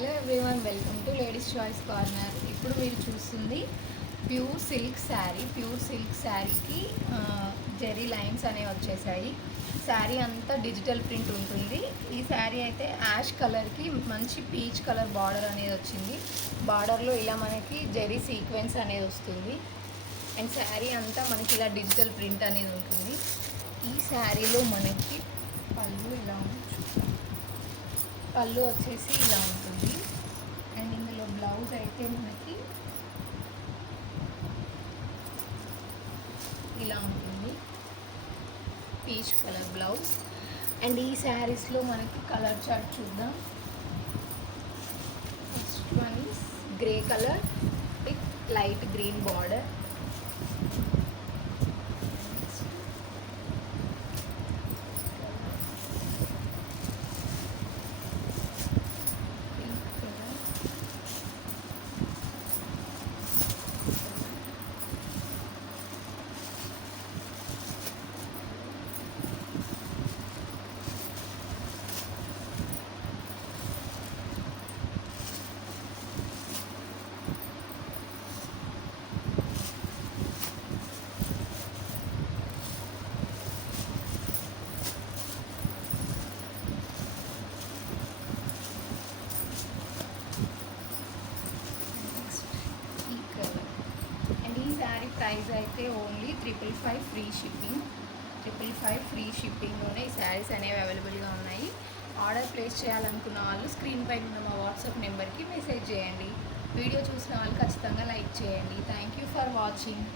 Hello everyone, welcome to ladies choice corner. ఇప్పుడు మీరు చూస్తుంది pure silk sari. Pure silk శారీకి జెరీ లైన్స్ అనేవి వచ్చేసాయి. శారీ అంతా డిజిటల్ ప్రింట్ ఉంటుంది. ఈ శారీ అయితే యాష్ కలర్కి మంచి పీచ్ కలర్ బార్డర్ అనేది వచ్చింది. బార్డర్లో ఇలా మనకి జెరీ సీక్వెన్స్ అనేది వస్తుంది. అండ్ శారీ అంతా మనకి ఇలా డిజిటల్ ప్రింట్ అనేది ఉంటుంది. ఈ శారీలో మనకి పళ్ళు వచ్చేసి ఇలా ఉంటుంది. అండ్ ఇందులో బ్లౌజ్ అయితే మనకి ఇలా ఉంటుంది, పీచ్ కలర్ బ్లౌజ్. అండ్ ఈ శారీస్లో మనకి కలర్ చార్ట్ చూద్దాం. First one is grey colour with light green border. Sari price అయితే ఓన్లీ 555 ఫ్రీ షిప్పింగ్. 555 ఫ్రీ షిప్పింగ్లోనే ఈ శారీస్ అనేవి అవైలబుల్గా ఉన్నాయి. ఆర్డర్ ప్లేస్ చేయాలనుకున్న వాళ్ళు స్క్రీన్ పైన ఉన్న మా వాట్సాప్ నెంబర్కి మెసేజ్ చేయండి. వీడియో చూసిన వాళ్ళు ఖచ్చితంగా లైక్ చేయండి. Thank you for watching.